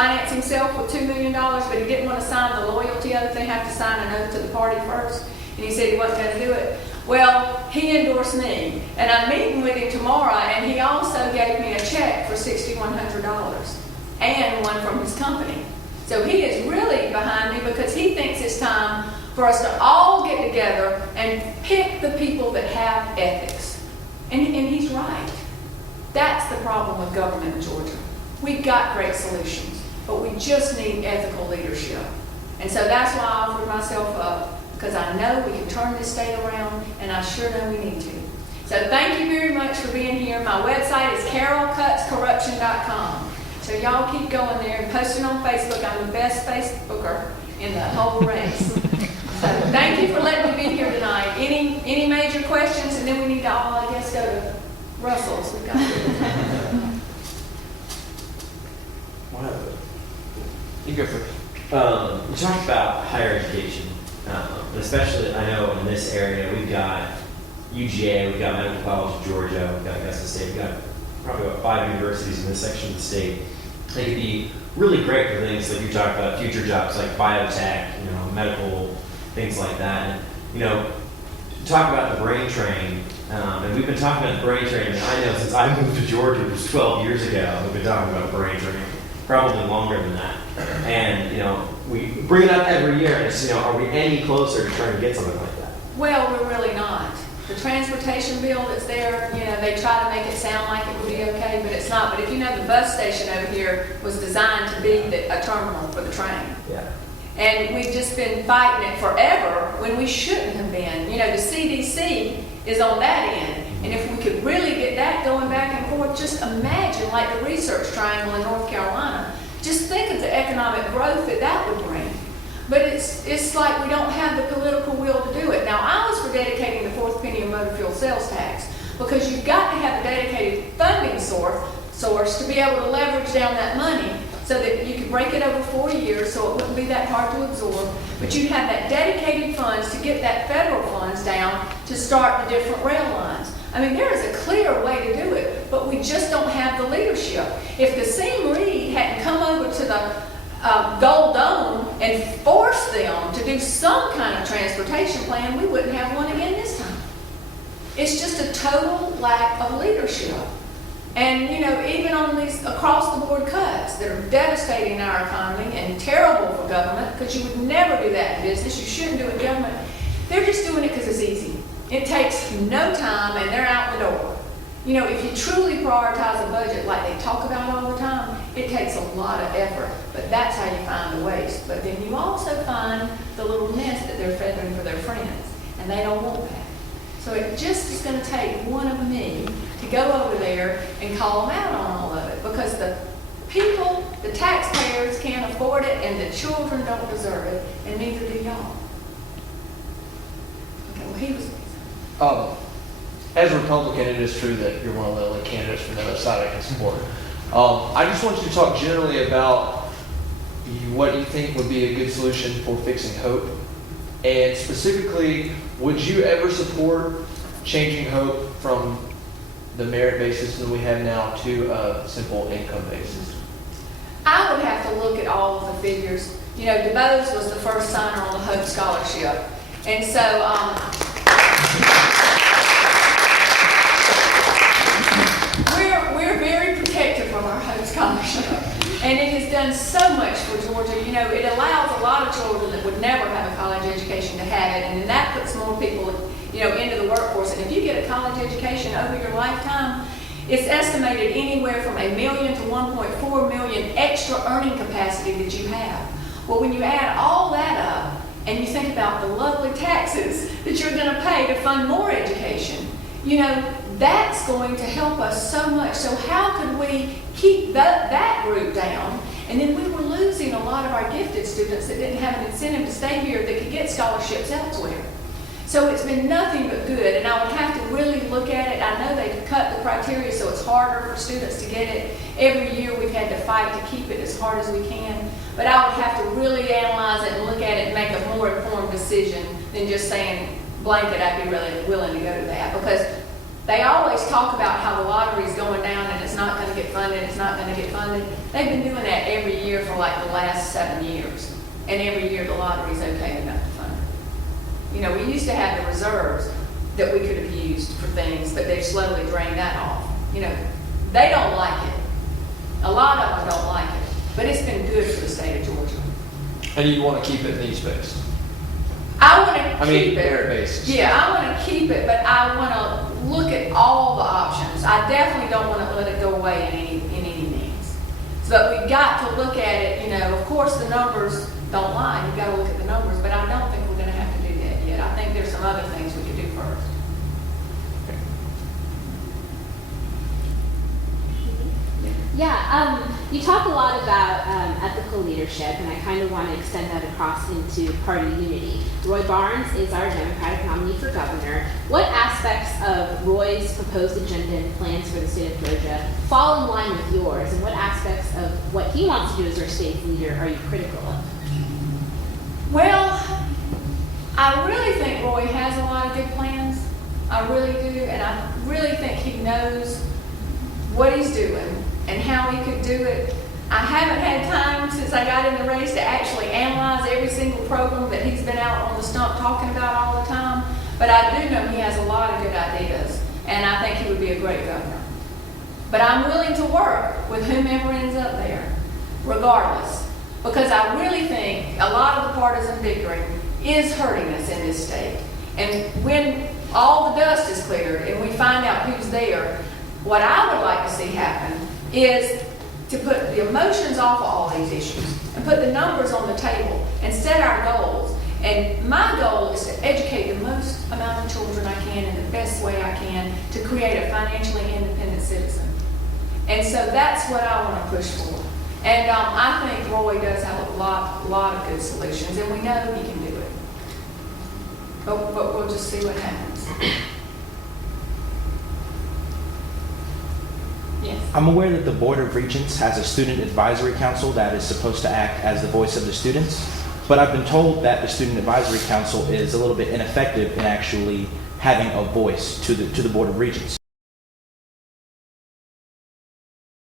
finance himself with $2 million, but he didn't want to sign the loyalty oath. They have to sign an oath to the party first. And he said he wasn't going to do it. Well, he endorsed me, and I'm meeting with him tomorrow, and he also gave me a check for $6,100 and one from his company. So he is really behind me because he thinks it's time for us to all get together and pick the people that have ethics. And he's right. That's the problem with government in Georgia. We've got great solutions, but we just need ethical leadership. And so that's why I offered myself up, because I know we can turn this state around, and I sure know we need to. So thank you very much for being here. My website is carolcutscorruption.com. So y'all keep going there and posting on Facebook. I'm the best Facebooker in the whole race. So thank you for letting me be here tonight. Any major questions? And then we need to all, I guess, go to Russell's. We've got to You go first. We talked about higher education, especially I know in this area we've got UGA, we've got Medical College of Georgia, we've got Augusta State, we've got probably about 5 universities in this section of the state. They could be really great for things like you talked about, future jobs like biotech, medical, things like that. And, talk about the brain train, and we've been talking about the brain train, and I know since I moved to Georgia, it was 12 years ago, we've been talking about brain train, probably longer than that. And, we bring it up every year, and it's, are we any closer to trying to get something like that? Well, we're really not. The transportation bill that's there, they try to make it sound like it would be okay, but it's not. But if you know, the bus station over here was designed to be a terminal for the train. Yeah. And we've just been fighting it forever when we shouldn't have been. The CDC is on that end. And if we could really get that going back and forth, just imagine like the research triangle in North Carolina. Just think of the economic growth that would bring. But it's like we don't have the political will to do it. Now, I was for dedicating the fourth penny of motor fuel sales tax because you've got to have a dedicated funding source to be able to leverage down that money so that you could break it over 4 years so it wouldn't be that hard to absorb. But you'd have that dedicated funds to get that federal funds down to start the different rail lines. I mean, there is a clear way to do it, but we just don't have the leadership. If Kasim Reed hadn't come over to the Gold Dome and forced them to do some kind of transportation plan, we wouldn't have one again this time. It's just a total lack of leadership. And, even on these across-the-board cuts that are devastating our economy and terrible for government, because you would never do that in business, you shouldn't do it in government, they're just doing it because it's easy. It takes no time and they're out the door. If you truly prioritize a budget like they talk about all the time, it takes a lot of effort, but that's how you find the waste. But then you also find the little nest that they're feathering for their friends, and they don't want that. So it just is going to take one of me to go over there and call them out on all of it, because the people, the taxpayers can't afford it, and the children don't deserve it, and neither do y'all. Okay, well, he was... As a Republican, it is true that you're one of the only candidates from the other side I can support. I just want you to talk generally about what you think would be a good solution for fixing hope. And specifically, would you ever support changing hope from the merit basis that we have now to a simple income basis? I would have to look at all of the figures. DuBose was the first signer on the Hope Scholarship. And so... We're very protective of our Hope Scholarship, and it has done so much for Georgia. It allows a lot of children that would never have a college education to have it, and then that puts more people, into the workforce. And if you get a college education over your lifetime, it's estimated anywhere from 1 million to 1.4 million extra earning capacity that you have. Well, when you add all that up, and you think about the lovely taxes that you're going to pay to fund more education, that's going to help us so much. So how could we keep that group down? And then we were losing a lot of our gifted students that didn't have an incentive to stay here that could get scholarships elsewhere. So it's been nothing but good, and I would have to really look at it. I know they've cut the criteria so it's harder for students to get it. Every year we've had to fight to keep it as hard as we can. But I would have to really analyze it and look at it and make a more informed decision than just saying blanket I'd be really willing to go to that. Because they always talk about how the lottery is going down and it's not going to get get funded, it's not gonna get funded. They've been doing that every year for like the last 7 years. And every year the lottery's okay enough to fund it. You know, we used to have the reserves that we could have used for things, but they've slowly drained that off. You know, they don't like it. A lot of them don't like it, but it's been good for the state of Georgia. And you want to keep it needs-based? I want to keep it. Merit-based. Yeah, I want to keep it, but I want to look at all the options. I definitely don't want to let it go away in any means. But we've got to look at it, you know, of course the numbers don't lie. You've got to look at the numbers, but I don't think we're going to have to do that yet. I think there's some other things we could do first. Yeah, you talk a lot about ethical leadership, and I kind of want to extend that across into party unity. Roy Barnes is our Democratic nominee for governor. What aspects of Roy's proposed agenda and plans for the state of Georgia fall in line with yours, and what aspects of what he wants to do as our state leader are you critical of? Well, I really think Roy has a lot of good plans. I really do, and I really think he knows what he's doing and how he could do it. I haven't had time since I got in the race to actually analyze every single program that he's been out on the stump talking about all the time, but I do know he has a lot of good ideas, and I think he would be a great governor. But I'm willing to work with whomever ends up there, regardless, because I really think a lot of the partisan bickering is hurting us in this state. And when all the dust is cleared and we find out who's there, what I would like to see happen is to put the emotions off of all these issues and put the numbers on the table and set our goals. And my goal is to educate the most amount of children I can in the best way I can to create a financially independent citizen. And so that's what I want to push for. And I think Roy does have a lot of good solutions, and we know he can do it. But we'll just see what happens. Yes. I'm aware that the Board of Regents has a student advisory council that is supposed to act as the voice of the students, but I've been told that the student advisory council is a little bit ineffective in actually having a voice to the Board of Regents.